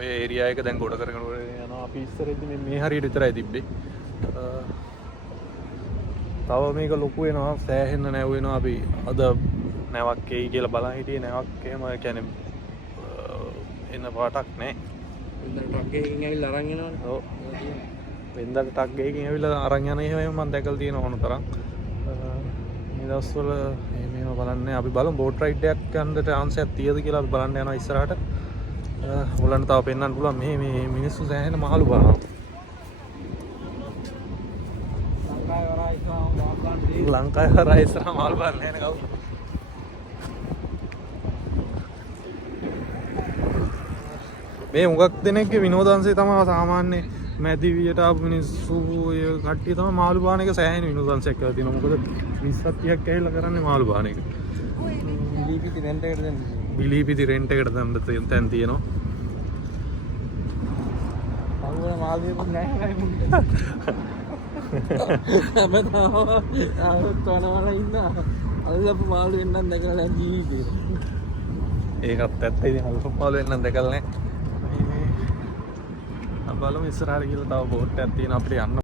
ඔය ඒරියා එක දැන් ගොඩ කරගෙන යනවා. අපි ඉස්සරෙදි මේ හරියට විතරයි තිබ්බේ. තව මේක ලොකු වෙනවා සෑහෙන්න නැව් වෙනවා. අපි අද නැවක් එයි කියලා බලන් හිටියේ නැවක් එහෙම කියන්නේ එන පාටක් නැහැ. වෙනදා ට්‍රක් එකකින් ඇවිල්ලා අරන් එනවනේ. ඔව්. වෙනදා ට්‍රක් එකකින් ඇවිල්ලා අරන් යන එහෙම මම දැකලා තියෙනවා ඕන තරම්. මේ දවස්වල මේව බලන්නේ අපි බලමු බෝට් රයිඩ් එකක් ගන්න chance එකක් තියෙද කියලා අපි බලන්න යනවා ඉස්සරහට. ඔයගොල්ලන්ට තව පෙන්වන්න පුළුවන් මේ මිනිස්සු සෑහෙන මහලු බලනවා. ලංකාවේ වරාය ඉස්සරහා මාළු බලන්නේ නැහැ කවුරු. මේ හුඟක් දෙනෙක්ගේ විනෝදාංශය තමයි සාමාන්‍ය මැදිවියට ආපු මිනිස්සු ඔය කට්ටිය තමයි මාළු බාන එක සෑහෙන විනෝදාංශයක් කරලා තියෙනවා. මොකද 20ක් 30ක් ඇවිල්ලා කරන්නේ මාළු බාන එක. බිලිපිති රෙන්ට් එකට දෙන්න. බිලිපිති රෙන්ට් එකට දෙන්න තැන් තියෙනවා. අංගුල මාළු දෙන්න නැහැ නේද? ආවත් තනවලා ඉන්නා. අල්ලපු මාළු වෙන්නත් දැකලා ජීවිතේ. ඒකත් ඇත්ත. ඉතින් අල්ලපු මාළු වෙන්නත් දැකලා නැහැ. බලමු ඉස්සරහට ගිහලා තව බෝට් එකක් තියෙනවා අපිට යන්න.